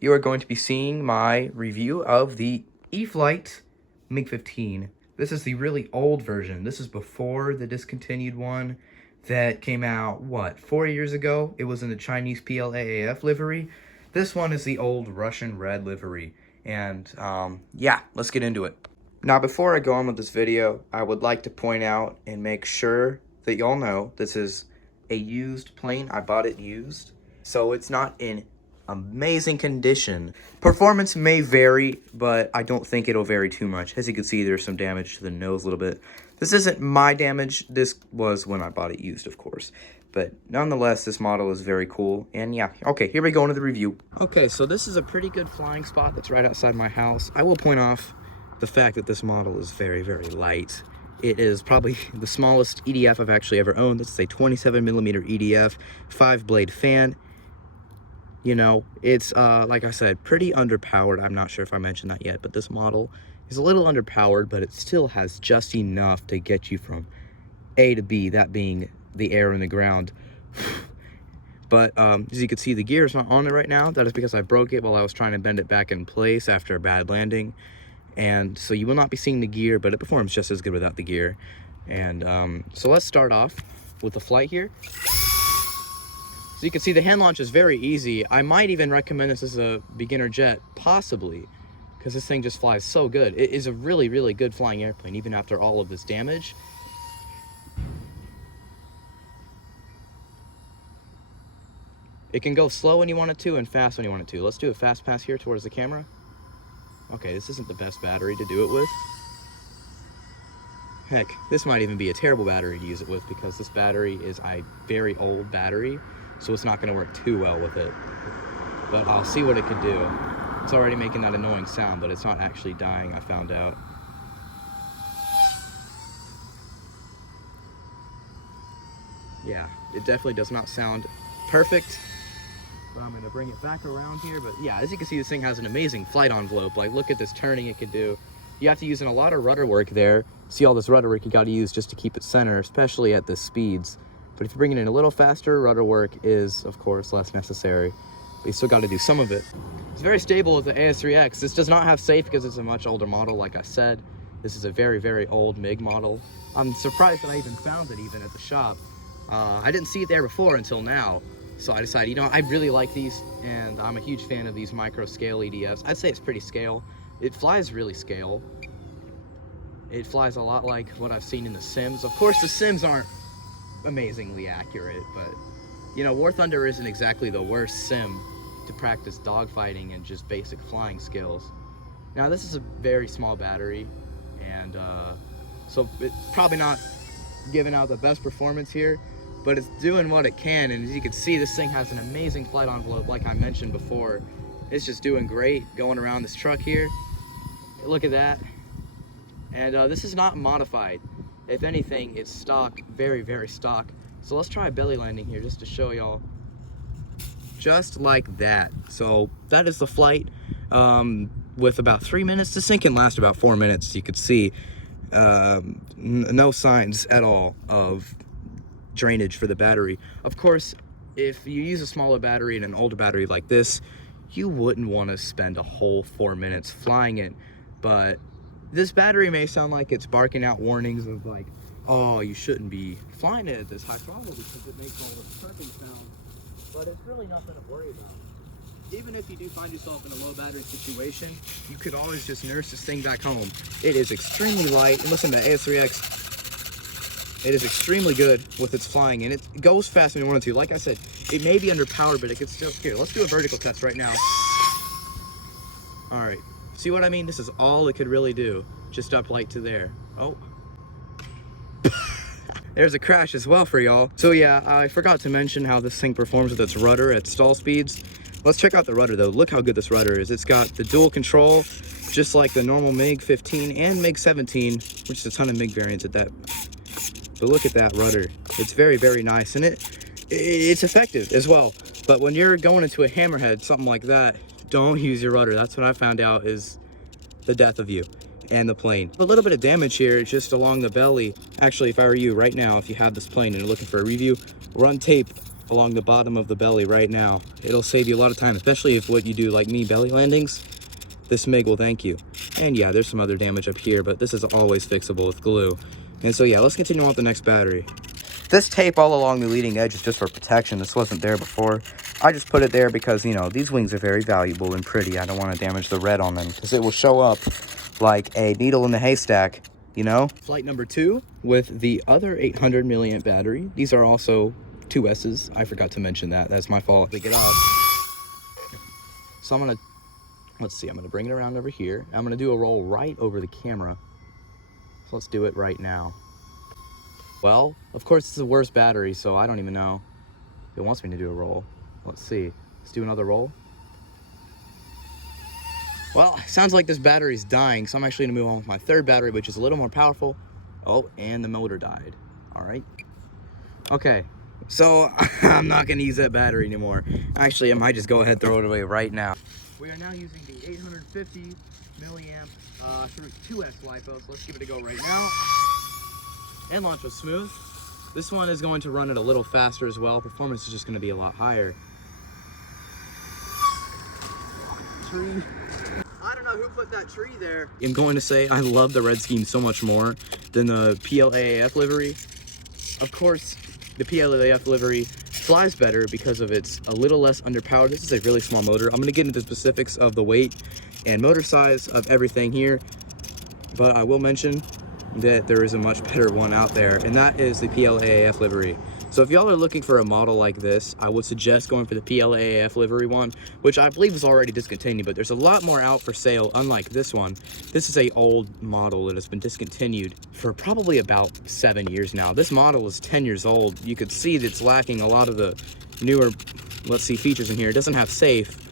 you are going to be seeing my review of the Eflite MiG-15. This is the really old version. This is before the discontinued one that came out, what, 4 years ago? It was in the Chinese PLAAF livery. This one is the old Russian red livery. And, yeah, let's get into it. Now, before I go on with this video, I would like to point out and make sure that y'all know this is a used plane. I bought it used, so it's not in amazing condition. Performance may vary, but I don't think it'll vary too much. As you can see, there's some damage to the nose a little bit. This isn't my damage. This was when I bought it used, of course. But nonetheless, this model is very cool. And yeah, okay, here we go into the review. Okay, so this is a pretty good flying spot that's right outside my house. I will point off the fact that this model is very, very light. It is probably the smallest EDF I've actually ever owned. This is a 27mm EDF, 5-blade fan. You know, it's, like I said, pretty underpowered. I'm not sure if I mentioned that yet, but this model is a little underpowered, but it still has just enough to get you from A to B, that being the air and the ground. But as you can see, the gear is not on it right now. That is because I broke it while I was trying to bend it back in place after a bad landing. And so you will not be seeing the gear, but it performs just as good without the gear. And so let's start off with the flight here. So you can see the hand launch is very easy. I might even recommend this as a beginner jet, possibly, because this thing just flies so good. It is a really, really good flying airplane, even after all of this damage. It can go slow when you want it to and fast when you want it to. Let's do a fast pass here towards the camera. Okay, this isn't the best battery to do it with. Heck, this might even be a terrible battery to use it with because this battery is a very old battery, so it's not going to work too well with it. But I'll see what it can do. It's already making that annoying sound, but it's not actually dying, I found out. Yeah, it definitely does not sound perfect. But I'm going to bring it back around here. But yeah, as you can see, this thing has an amazing flight envelope. Like, look at this turning it can do. You have to use a lot of rudder work there. See all this rudder work you got to use just to keep it center, especially at the speeds. But if you bring it in a little faster, rudder work is, of course, less necessary. But you still got to do some of it. It's very stable with the AS3X. This does not have safe because it's a much older model, like I said. This is a very, very old MiG model. I'm surprised that I even found it even at the shop. I didn't see it there before until now. So I decided, you know, I really like these, and I'm a huge fan of these micro scale EDFs. I'd say it's pretty scale. It flies really scale. It flies a lot like what I've seen in the Sims. Of course, the Sims aren't amazingly accurate, but, you know, War Thunder isn't exactly the worst sim to practice dogfighting and just basic flying skills. Now, this is a very small battery, and so it's probably not giving out the best performance here, but it's doing what it can. And as you can see, this thing has an amazing flight envelope, like I mentioned before. It's just doing great going around this truck here. Look at that. And this is not modified. If anything, it's stock, very, very stock. So let's try a belly landing here just to show y'all. Just like that. So that is the flight with about 3 minutes. This thing can last about 4 minutes. You could see no signs at all of drainage for the battery. Of course, if you use a smaller battery and an older battery like this, you wouldn't want to spend a whole 4 minutes flying it. But this battery may sound like it's barking out warnings of like, oh, you shouldn't be flying it at this high throttle because it makes all this chirping sound. But it's really nothing to worry about. Even if you do find yourself in a low battery situation, you could always just nurse this thing back home. It is extremely light. And listen to AS3X. It is extremely good with its flying, and it goes fast when you want it to. Like I said, it may be underpowered, but it can still steer. Let's do a vertical test right now. All right. See what I mean? This is all it could really do. Just up light to there. Oh. There's a crash as well for y'all. So yeah, I forgot to mention how this thing performs with its rudder at stall speeds. Let's check out the rudder though. Look how good this rudder is. It's got the dual control, just like the normal MiG-15 and MiG-17, which is a ton of MiG variants at that. But look at that rudder. It's very, very nice, and it's effective as well. But when you're going into a hammerhead, something like that, don't use your rudder. That's what I found out is the death of you and the plane. A little bit of damage here just along the belly. Actually, if I were you right now, if you have this plane and you're looking for a review, run tape along the bottom of the belly right now. It'll save you a lot of time, especially if what you do like me, belly landings. This MiG will thank you. And yeah, there's some other damage up here, but this is always fixable with glue. And so yeah, let's continue on with the next battery. This tape all along the leading edge is just for protection. This wasn't there before. I just put it there because, you know, these wings are very valuable and pretty. I don't want to damage the red on them because it will show up like a needle in the haystack, you know? Flight number 2 with the other 800 milliamp battery. These are also 2S's. I forgot to mention that. That's my fault. Pick it up. So I'm going to, let's see, I'm going to bring it around over here. I'm going to do a roll right over the camera. So let's do it right now. Well, of course, it's the worst battery, so I don't even know if it wants me to do a roll. Let's see. Let's do another roll. Well, sounds like this battery's dying, so I'm actually going to move on with my third battery, which is a little more powerful. Oh, and the motor died. All right. Okay, so I'm not going to use that battery anymore. Actually, I might just go ahead and throw it away right now. We are now using the 850 milliamp through 2S LiPo, so let's give it a go right now. And launch was smooth. This one is going to run it a little faster as well. Performance is just going to be a lot higher. Tree. I don't know who put that tree there. I'm going to say I love the red scheme so much more than the PLAAF livery. Of course, the PLAAF livery flies better because of it's a little less underpowered. This is a really small motor. I'm going to get into the specifics of the weight and motor size of everything here, but I will mention that there is a much better one out there, and that is the PLAAF livery. So if y'all are looking for a model like this, I would suggest going for the PLAAF livery one, which I believe is already discontinued, but there's a lot more out for sale, unlike this one. This is a old model that has been discontinued for probably about 7 years now. This model is 10 years old. You could see that it's lacking a lot of the newer, let's see, features in here. It doesn't have safe.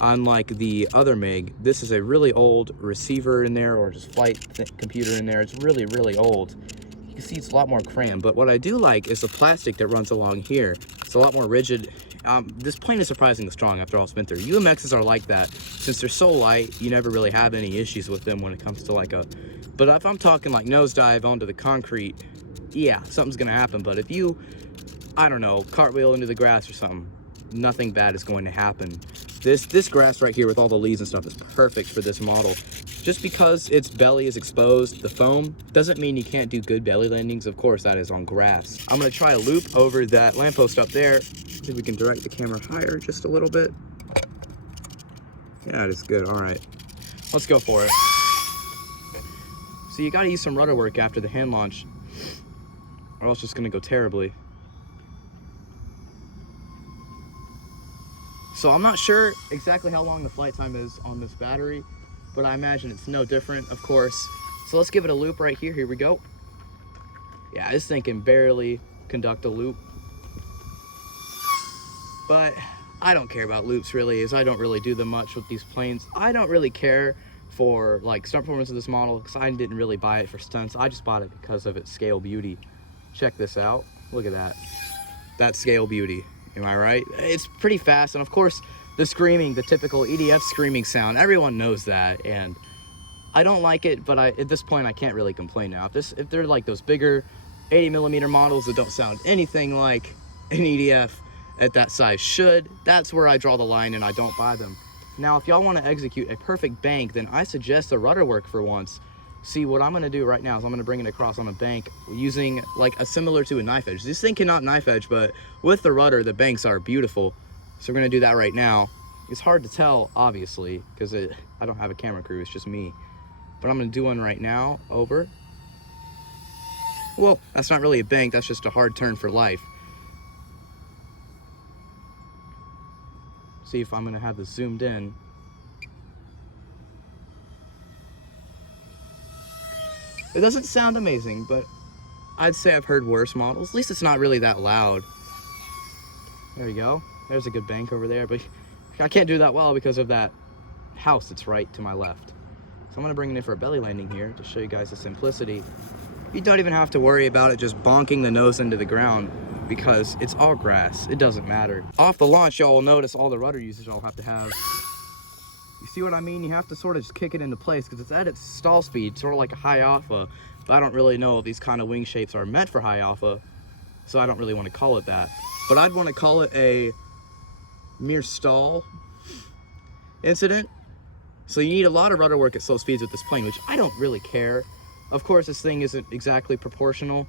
Unlike the other MiG, this is a really old receiver in there, or just flight computer in there. It's really, really old. You can see it's a lot more crammed, but what I do like is the plastic that runs along here. It's a lot more rigid. This plane is surprisingly strong after all it's been through. UMXs are like that. Since they're so light, you never really have any issues with them when it comes to like a... But if I'm talking like nosedive onto the concrete, yeah, something's gonna happen. But if you, I don't know, cartwheel into the grass or something, nothing bad is going to happen. This grass right here with all the leaves and stuff is perfect for this model. Just because its belly is exposed, the foam, doesn't mean you can't do good belly landings. Of course, that is on grass. I'm gonna try a loop over that lamppost up there. See if we can direct the camera higher just a little bit. Yeah, it is good, all right. Let's go for it. So you gotta use some rudder work after the hand launch, or else it's gonna go terribly. So I'm not sure exactly how long the flight time is on this battery, but I imagine it's no different, of course. So let's give it a loop right here. Here we go. Yeah, this thing can barely conduct a loop. But I don't care about loops really, as I don't really do them much with these planes. I don't really care for like stunt performance of this model because I didn't really buy it for stunts. I just bought it because of its scale beauty. Check this out. Look at that. That's scale beauty. Am I right? It's pretty fast, and of course, the screaming, the typical EDF screaming sound, everyone knows that, and I don't like it, but at this point, I can't really complain now. If they're like those bigger 80mm models that don't sound anything like an EDF at that size should, that's where I draw the line and I don't buy them. Now, if y'all want to execute a perfect bank, then I suggest the rudder work for once. See, what I'm going to do right now is I'm going to bring it across on a bank using like a similar to a knife edge. This thing cannot knife edge, but with the rudder, the banks are beautiful. So we're going to do that right now. It's hard to tell, obviously, because I don't have a camera crew. It's just me. But I'm going to do one right now. Over. Well, that's not really a bank. That's just a hard turn for life. See if I'm going to have this zoomed in. It doesn't sound amazing, but I'd say I've heard worse models. At least it's not really that loud. There you go. There's a good bank over there, but I can't do that well because of that house that's right to my left. So I'm gonna bring it in for a belly landing here to show you guys the simplicity. You don't even have to worry about it just bonking the nose into the ground because it's all grass. It doesn't matter. Off the launch, y'all will notice all the rudder usage I'll have to have. You see what I mean? You have to sort of just kick it into place because it's at its stall speed, sort of like a high alpha. But I don't really know if these kind of wing shapes are meant for high alpha, so I don't really want to call it that. but I'd want to call it a mere stall incident. So you need a lot of rudder work at slow speeds with this plane, which I don't really care. Of course, this thing isn't exactly proportional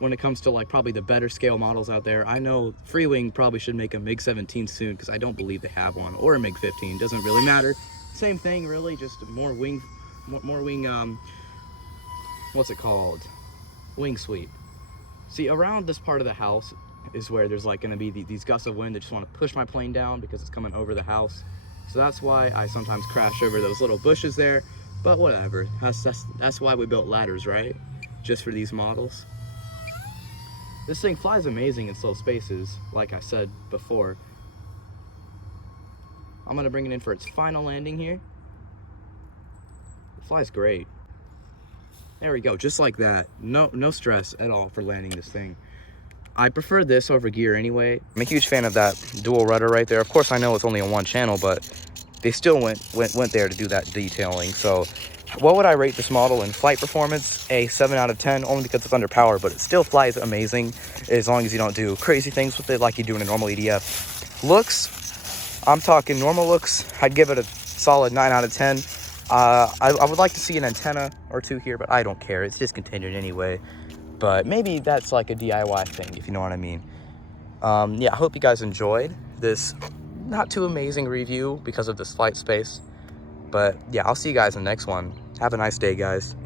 when it comes to like probably the better scale models out there. I know Freewing probably should make a MiG-17 soon, because I don't believe they have one, or a MiG-15, doesn't really matter. Same thing really, just more wing, what's it called? Wing sweep. See, around this part of the house is where there's like gonna be these gusts of wind that just want to push my plane down because it's coming over the house. So that's why I sometimes crash over those little bushes there, but whatever. That's why we built ladders, right? Just for these models. This thing flies amazing in slow spaces, like I said before. I'm gonna bring it in for its final landing here. It flies great. There we go, just like that. No stress at all for landing this thing. I prefer this over gear anyway. I'm a huge fan of that dual rudder right there. Of course, I know it's only on one channel, but they still went there to do that detailing. So what would I rate this model in flight performance? A 7 out of 10, only because it's underpowered, but it still flies amazing as long as you don't do crazy things with it like you do in a normal EDF. Looks, I'm talking normal looks, I'd give it a solid 9 out of 10. I would like to see an antenna or two here, but I don't care. It's discontinued anyway. But maybe that's like a DIY thing, if you know what I mean. Yeah, I hope you guys enjoyed this not too amazing review because of this flight space. But yeah, I'll see you guys in the next one. Have a nice day, guys.